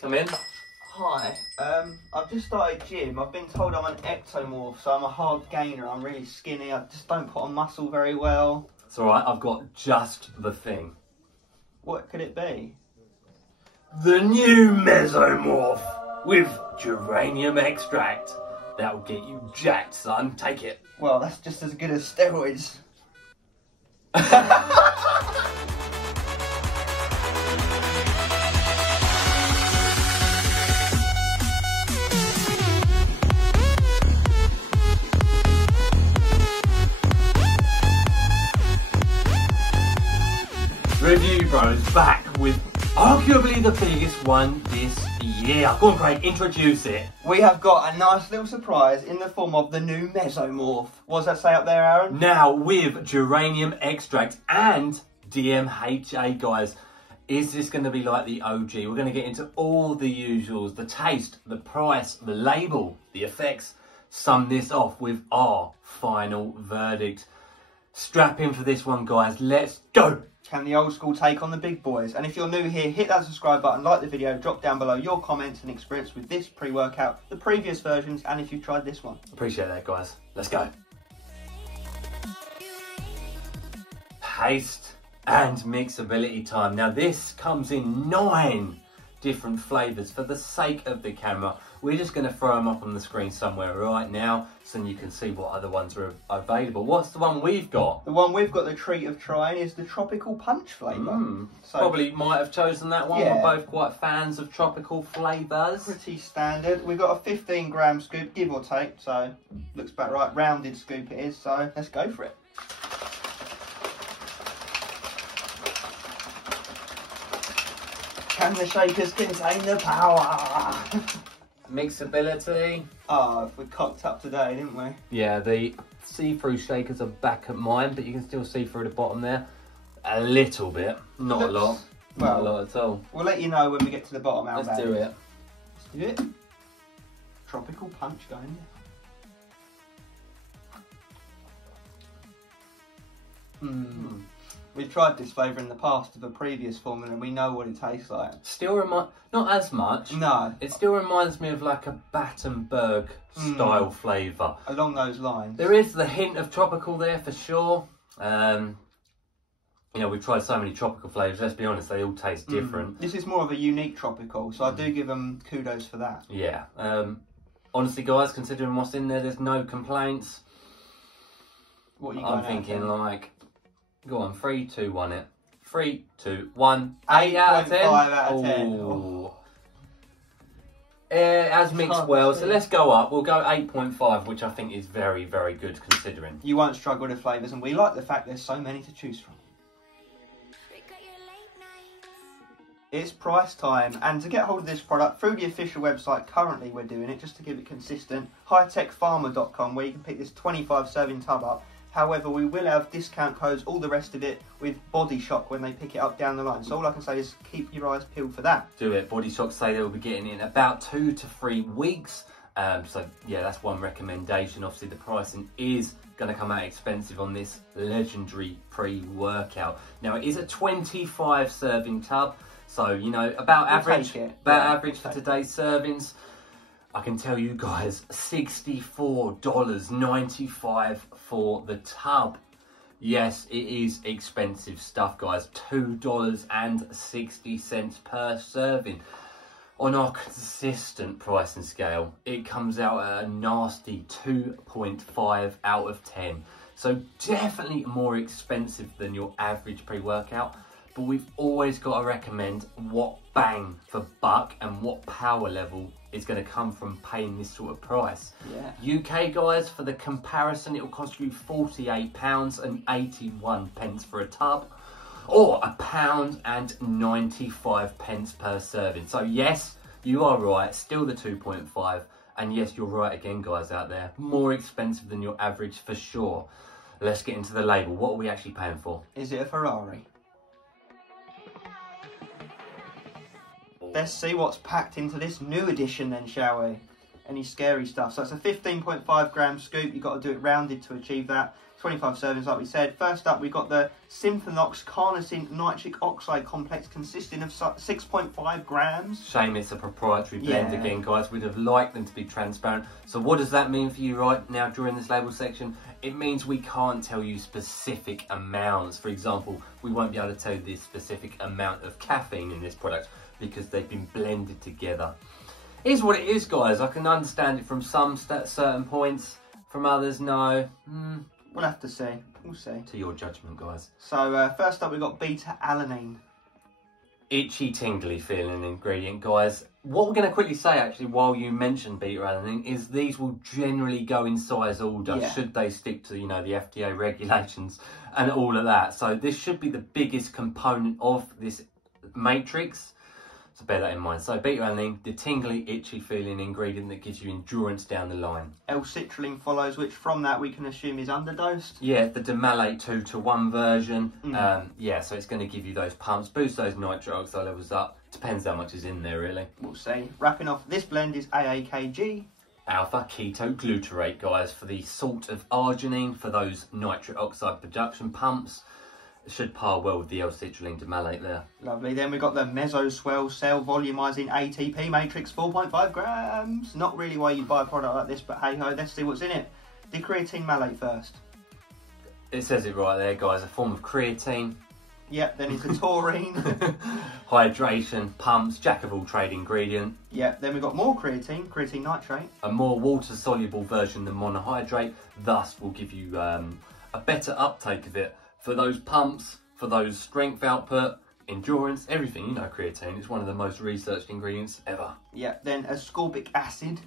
Come in. Hi, I've just started gym. I've been told I'm an ectomorph, so I'm a hard gainer. I'm really skinny. I just don't put on muscle very well. It's alright, I've got just the thing. What could it be? The new Mesomorph with geranium extract. That'll get you jacked, son. Take it. Well, that's just as good as steroids. Review Bros back with arguably the biggest one this year. Go on, Craig, introduce it. We have got a nice little surprise in the form of the new Mesomorph. What does that say up there, Aaron? Now with geranium extract and DMHA, guys. Is this going to be like the OG? We're going to get into all the usuals, the taste, the price, the label, the effects. Sum this off with our final verdict. Strap in for this one, guys. Let's go. Can the old school take on the big boys? And if you're new here, hit that subscribe button, like the video, drop down below your comments and experience with this pre-workout, the previous versions, and if you've tried this one. Appreciate that, guys. Let's go. Taste and mixability time. Now this comes in 9 different flavours. For the sake of the camera, we're just going to throw them up on the screen somewhere right now so you can see what other ones are available. What's the one we've got? The one we've got the treat of trying is the tropical punch flavour. So probably might have chosen that one. Yeah. We're both quite fans of tropical flavours. Pretty standard. We've got a 15-gram scoop, give or take, so looks about right. Rounded scoop it is, so let's go for it. Can the shakers contain the power? Mixability. Oh, we cocked up today, didn't we? Yeah, the see-through shakers are back at mine, but you can still see through the bottom there. A little bit, not a lot. Not a lot at all. We'll let you know when we get to the bottom. Let's do it. Let's do it. Tropical punch going there. We've tried this flavour in the past of a previous formula and we know what it tastes like. Still not as much. No. It still reminds me of like a Battenberg style flavour. Along those lines. There is the hint of tropical there for sure. You know, we've tried so many tropical flavours, let's be honest, they all taste different. This is more of a unique tropical, so I do give them kudos for that. Yeah. Honestly, guys, considering what's in there, there's no complaints. What are you I'm thinking like... Go on, 3, 2, 1 it. 3, 2, 1. 8 out of 10. 5 out of 10. Oh. It has mixed well, so let's go up. We'll go 8.5, which I think is very, very good considering. You won't struggle with flavours, and we like the fact there's so many to choose from. It's price time, and to get hold of this product through the official website, currently we're doing it just to keep it consistent, hightechpharma.com, where you can pick this 25 serving tub up. However, we will have discount codes, all the rest of it, with Body Shock when they pick it up down the line. So all I can say is keep your eyes peeled for that. Do it. Body Shock say they'll be getting it in about 2 to 3 weeks. So yeah, that's one recommendation. Obviously, the pricing is going to come out expensive on this legendary pre-workout. Now, it is a 25 serving tub. So, you know, about average for today's servings. I can tell you guys, $64.95 for the tub. Yes, it is expensive stuff, guys. $2.60 per serving. On our consistent pricing scale, it comes out at a nasty 2.5 out of 10. So definitely more expensive than your average pre-workout. But we've always got to recommend what bang for buck and what power level is going to come from paying this sort of price. Yeah. UK guys, for the comparison, it will cost you £48.81 for a tub, or £1.95 per serving. So yes, you are right, still the 2.5, and yes, you're right again, guys out there, more expensive than your average for sure. Let's get into the label. What are we actually paying for? Is it a Ferrari? Let's see what's packed into this new edition then, shall we? any scary stuff. So it's a 15.5 gram scoop. You've got to do it rounded to achieve that. 25 servings, like we said. First up, we've got the Synthenox Carnosine Nitric Oxide Complex consisting of 6.5 grams. Shame it's a proprietary blend Yeah. again, guys. We'd have liked them to be transparent. So what does that mean for you right now during this label section? It means we can't tell you specific amounts. For example, we won't be able to tell you the specific amount of caffeine in this product because they've been blended together. Here's what it is, guys. I can understand it from some certain points, from others, no. We'll have to see. We'll see. To your judgment, guys. So first up, we've got beta-alanine. Itchy, tingly feeling ingredient, guys. What we're going to quickly say, actually, while you mention beta-alanine, is these will generally go in size order, should they stick to, you know, the FDA regulations and all of that. So this should be the biggest component of this matrix. So bear that in mind. So beta-alanine, the tingly, itchy feeling ingredient that gives you endurance down the line. L-citrulline follows, which from that we can assume is underdosed. Yeah, the demalate 2-to-1 version. Yeah, so it's going to give you those pumps, boost those nitric oxide levels up. Depends how much is in there, really. We'll see. Wrapping off, this blend is AAKG. Alpha ketoglutarate, guys, for the salt of arginine, for those nitric oxide production pumps. It should par well with the L-citrulline demalate there. Lovely. Then we've got the Mesoswell Cell Volumizing ATP Matrix, 4.5 grams. Not really why you'd buy a product like this, but hey-ho, let's see what's in it. The creatine malate first. It says it right there, guys. A form of creatine. Yep, then into taurine. Hydration, pumps, jack of all trade ingredient. Yep, then we've got more creatine, creatine nitrate. A more water-soluble version than monohydrate, thus will give you a better uptake of it. For those pumps, for those strength output, endurance, everything. You know creatine, it's one of the most researched ingredients ever. Yeah, then ascorbic acid.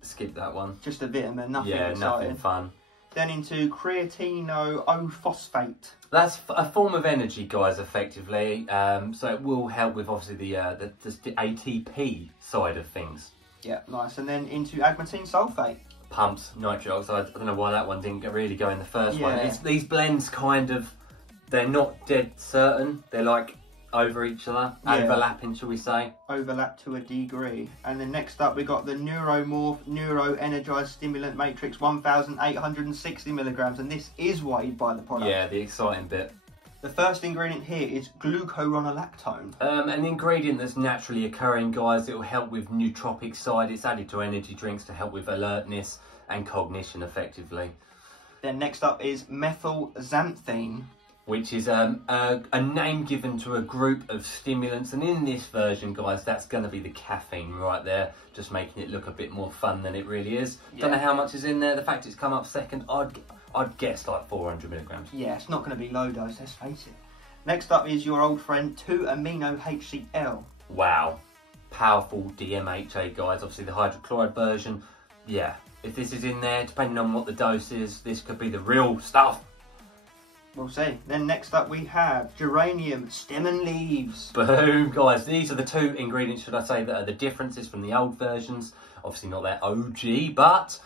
Skip that one. Just a vitamin, nothing exciting. Nothing fun. Then into creatino-O-phosphate. That's a form of energy, guys, effectively. So it will help with, obviously, the ATP side of things. Yeah, nice. And then into agmatine sulfate. Pumps, nitric oxide. I don't know why that one didn't really go in the first one. These blends kind of, they're not dead certain. They're like over each other, overlapping, shall we say. Overlap to a degree. And then next up we got the Neuromorph Neuro Energized Stimulant Matrix, 1,860 milligrams. And this is why you'd buy the product. Yeah, the exciting bit. The first ingredient here is glucuronolactone. An ingredient that's naturally occurring, guys. It will help with nootropic side. It's added to energy drinks to help with alertness and cognition, effectively. Then next up is methylxanthine, which is a name given to a group of stimulants. And in this version, guys, that's going to be the caffeine right there, just making it look a bit more fun than it really is. Don't know how much is in there. The fact it's come up second, I'd guess like 400 milligrams. Yeah, it's not going to be low dose, let's face it. Next up is your old friend 2-amino-HCl. Wow. Powerful DMHA, guys. Obviously the hydrochloride version. Yeah, if this is in there, depending on what the dose is, this could be the real stuff. We'll see. Then next up we have geranium stem and leaves. Boom, guys. These are the two ingredients, should I say, that are the differences from the old versions. Obviously not their OG, but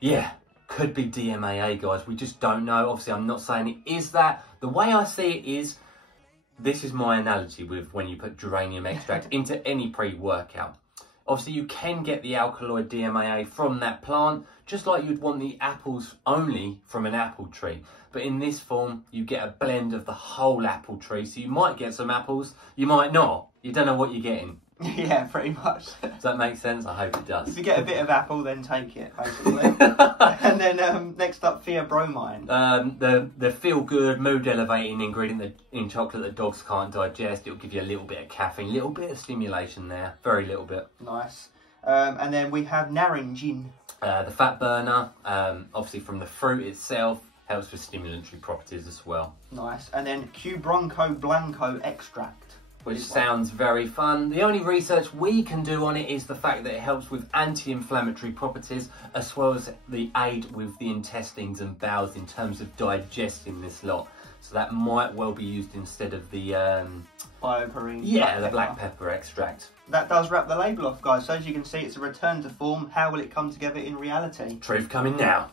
yeah. Could be DMAA, guys. We just don't know. Obviously, I'm not saying it is that. The way I see it is, this is my analogy with when you put geranium extract into any pre-workout. Obviously, you can get the alkaloid DMAA from that plant, just like you'd want the apples only from an apple tree. But in this form, you get a blend of the whole apple tree. So you might get some apples, you might not. You don't know what you're getting. Yeah, pretty much. Does that make sense? I hope it does. If you get a bit of apple, then take it, basically. And then next up, theobromine. The feel-good, mood-elevating ingredient in chocolate that dogs can't digest. It'll give you a little bit of caffeine, a little bit of stimulation there. Very little bit. Nice. And then we have naringin. The fat burner, obviously from the fruit itself, helps with stimulatory properties as well. Nice. And then Q-Bronco Blanco extract. Which sounds very fun. The only research we can do on it is the fact that it helps with anti-inflammatory properties, as well as the aid with the intestines and bowels in terms of digesting this lot. So that might well be used instead of the bioperine. Yeah, the black pepper extract. That does wrap the label off, guys. So as you can see, it's a return to form. How will it come together in reality? Truth coming now.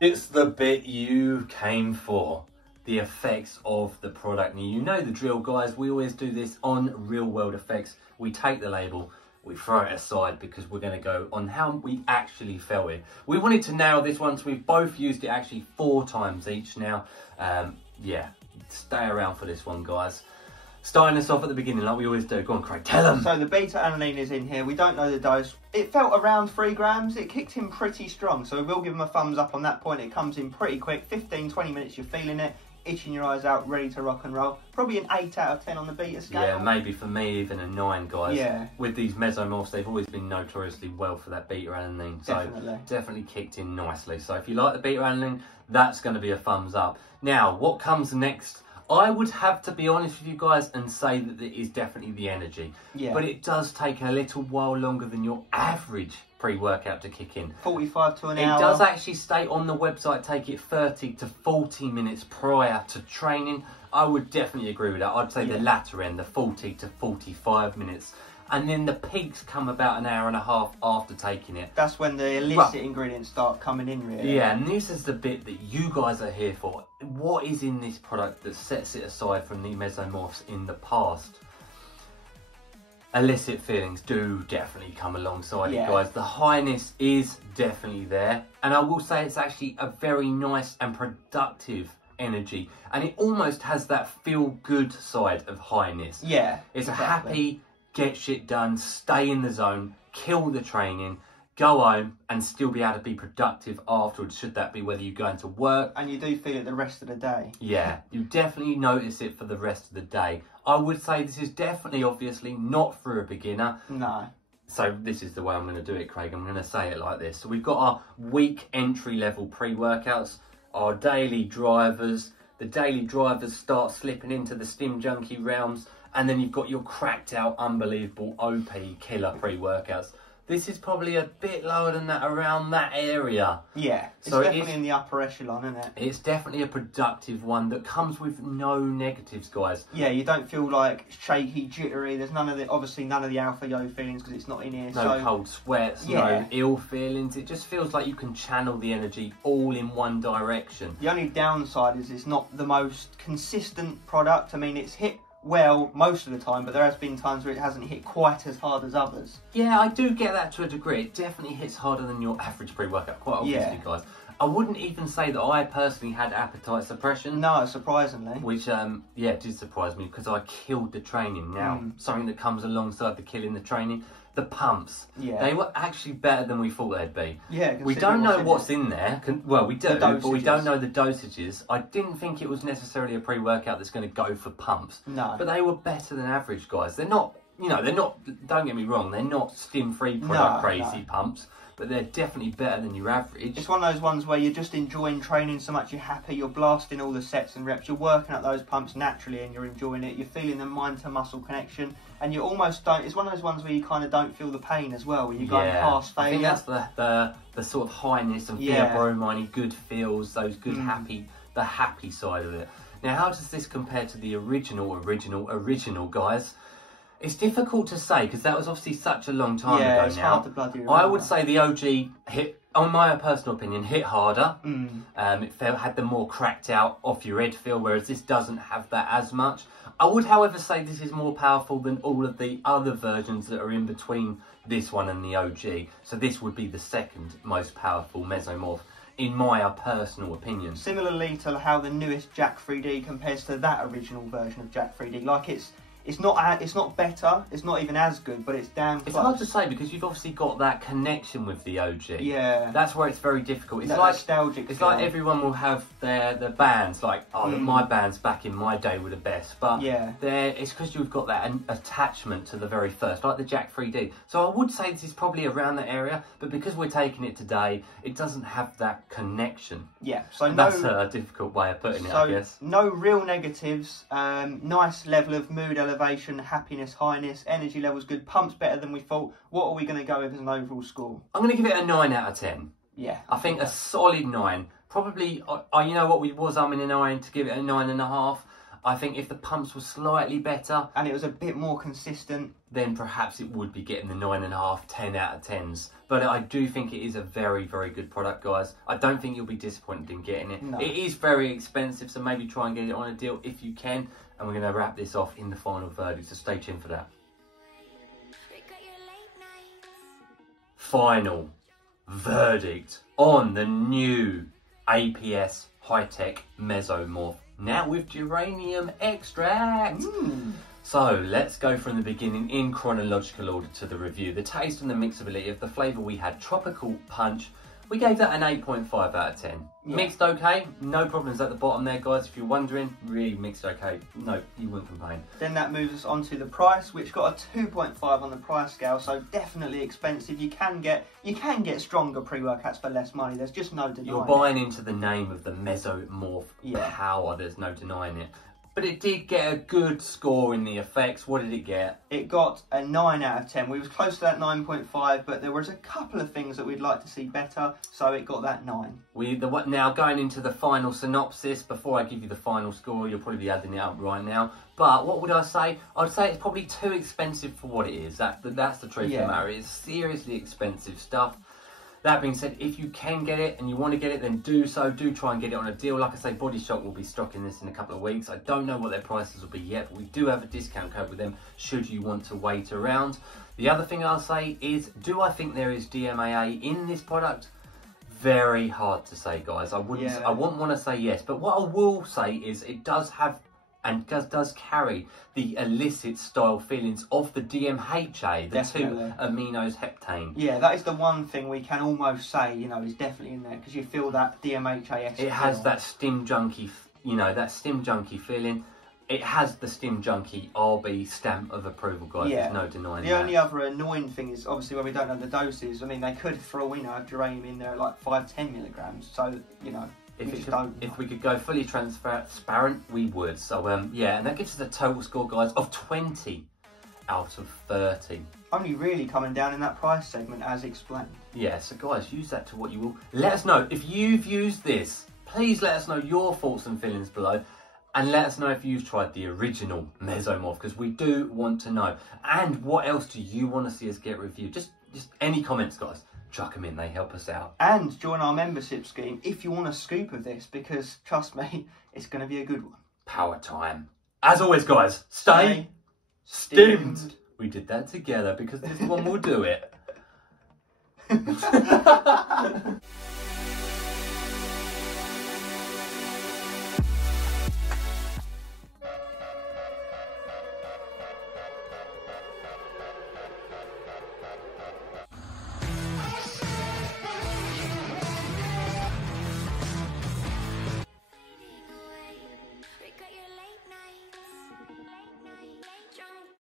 It's the bit you came for. the effects of the product. And you know the drill, guys. We always do this on real world effects. We take the label, we throw it aside because we're going to go on how we actually felt it. We wanted to nail this one, so we've both used it actually 4 times each now. Yeah, stay around for this one, guys. Starting us off at the beginning like we always do. Go on, Craig, tell them. So the beta-alanine is in here. We don't know the dose. It felt around 3 grams. It kicked in pretty strong, so we will give them a thumbs up on that point. It comes in pretty quick. 15-20 minutes, you're feeling it, itching your eyes out, ready to rock and roll. Probably an 8 out of 10 on the beta scale. Yeah, maybe for me even a 9, guys. Yeah. With these mesomorphs, they've always been notoriously well for that beta-alanine. So definitely kicked in nicely. So if you like the beta-alanine, that's going to be a thumbs up. Now, what comes next? I would have to be honest with you guys and say that it is definitely the energy. Yeah. But it does take a little while longer than your average pre-workout to kick in. 45 to an hour. It does actually state on the website, take it 30 to 40 minutes prior to training. I would definitely agree with that. I'd say the latter end, the 40 to 45 minutes. And then the peaks come about an hour and a half after taking it. That's when the illicit ingredients start coming in, really. Yeah, and this is the bit that you guys are here for. What is in this product that sets it aside from the mesomorphs in the past? Illicit feelings do definitely come alongside it, guys. The highness is definitely there. And I will say it's actually a very nice and productive energy. And it almost has that feel-good side of highness. Yeah, it's a happy, get shit done, stay in the zone, kill the training, go home and still be able to be productive afterwards, should that be whether you're going to work. And you do feel it the rest of the day. Yeah, you definitely notice it for the rest of the day. I would say this is definitely, obviously, not for a beginner. No. So this is the way I'm going to do it, Craig. I'm going to say it like this. So we've got our week entry-level pre-workouts, our daily drivers. The daily drivers start slipping into the stim junkie realms. And then you've got your cracked out, unbelievable OP killer pre-workouts. This is probably a bit lower than that, around that area. Yeah, it's so definitely in the upper echelon, isn't it? It's definitely a productive one that comes with no negatives, guys. Yeah, you don't feel like shaky, jittery. There's none of the, obviously none of the alpha yo feelings because it's not in here. No cold sweats, no ill feelings. It just feels like you can channel the energy all in one direction. The only downside is it's not the most consistent product. I mean, it's hit well most of the time, but there has been times where it hasn't hit quite as hard as others. Yeah, I do get that to a degree. It definitely hits harder than your average pre-workout, quite obviously, guys. I wouldn't even say that I personally had appetite suppression. No, surprisingly. Which, yeah, it did surprise me because I killed the training. Now, something that comes alongside the killing the training, the pumps. Yeah. They were actually better than we thought they'd be. Yeah. We don't know what's in there. Well, we do, but we don't know the dosages. I didn't think it was necessarily a pre-workout that's going to go for pumps. No. But they were better than average, guys. They're not, you know, they're not, don't get me wrong, they're not stim-free product crazy pumps. But they're definitely better than your average. It's one of those ones where you're just enjoying training so much, you're happy, you're blasting all the sets and reps, you're working at those pumps naturally and you're enjoying it, you're feeling the mind-to-muscle connection, and you almost don't, it's one of those ones where you kind of don't feel the pain as well, where you're going past failure. I think that's the sort of highness and theobromine, good feels, those good the happy side of it. Now, how does this compare to the original, guys? It's difficult to say because that was obviously such a long time ago it's now. Hard to bloody remember. I would say the OG hit, on my personal opinion, hit harder. It had the more cracked out off your head feel, whereas this doesn't have that as much. I would, however, say this is more powerful than all of the other versions that are in between this one and the OG. So this would be the second most powerful mesomorph, in my personal opinion. Similarly to how the newest Jack 3D compares to that original version of Jack 3D, like it's not better, it's not even as good, but it's damn close. It's hard to say because you've obviously got that connection with the OG. Yeah. That's where it's very difficult. It's that like nostalgic. It's like everyone will have their bands, like, oh, my bands back in my day were the best. But it's because you've got that attachment to the very first, like the Jack 3D. So I would say this is probably around that area, but because we're taking it today, it doesn't have that connection. Yeah. So that's a difficult way of putting it, I guess. No real negatives. Nice level of mood elevation, happiness, highness, energy levels good, pumps better than we thought. What are we going to go with as an overall score? I'm going to give it a 9 out of 10. Yeah. I think a solid 9. Probably, you know what, we was umming and ahhing to give it a 9.5. I think if the pumps were slightly better and it was a bit more consistent, then perhaps it would be getting the 9.5, 10 out of 10s. But I do think it is a very, very good product, guys. I don't think you'll be disappointed in getting it. No. It is very expensive, so maybe try and get it on a deal if you can. And we're going to wrap this off in the final verdict, so stay tuned for that. Final verdict on the new APS high-tech MESOMORPH, now with geranium extract. So let's go from the beginning in chronological order to the review. The taste and the mixability of the flavour, we had Tropical Punch. We gave that an 8.5 out of 10. Yeah. Mixed okay, no problems at the bottom there, guys. If you're wondering, really mixed okay. No, you wouldn't complain. Then that moves us on to the price, which got a 2.5 on the price scale, so definitely expensive. You can get stronger pre-workouts for less money. There's just no denying. You're buying into the name of the MESOMORPH power. There's no denying it. But it did get a good score in the effects. What did it get? It got a 9 out of 10. We was close to that 9.5, but there was a couple of things that we'd like to see better, so it got that 9. Now, going into the final synopsis, before I give you the final score, you'll probably be adding it up right now. But what would I say? I'd say it's probably too expensive for what it is. That's the truth of the matter. It's seriously expensive stuff. That being said, if you can get it and you want to get it, then do so. Do try and get it on a deal. Like I say, Body Shop will be stocking this in a couple of weeks. I don't know what their prices will be yet, but we do have a discount code with them should you want to wait around. The other thing I'll say is, do I think there is DMAA in this product? Very hard to say, guys. I wouldn't want to say yes, but what I will say is it does have and does carry the illicit style feelings of the DMHA, the 2 aminos heptane. Yeah, that is the one thing we can almost say, you know, is definitely in there, because you feel that DMHA. It has that Stim Junkie, you know, that Stim Junkie feeling. It has the Stim Junkie RB stamp of approval, guys. There's no denying that. The only other annoying thing is, obviously, when we don't know the doses, I mean, they could throw in a geranium in there at like 5-10 milligrams, so, you know. If we could go fully transparent, we would. So, yeah, and that gives us a total score, guys, of 20 out of 30. Only really coming down in that price segment, as explained. Yeah, so, guys, use that to what you will. Let us know if you've used this. Please let us know your thoughts and feelings below. And let us know if you've tried the original MESOMORPH, because we do want to know. And what else do you want to see us get reviewed? Just any comments, guys. Chuck them in, they help us out. And join our membership scheme if you want a scoop of this, because trust me, it's going to be a good one. Power time. As always, guys, stay stimmed. We did that together because this one will do it.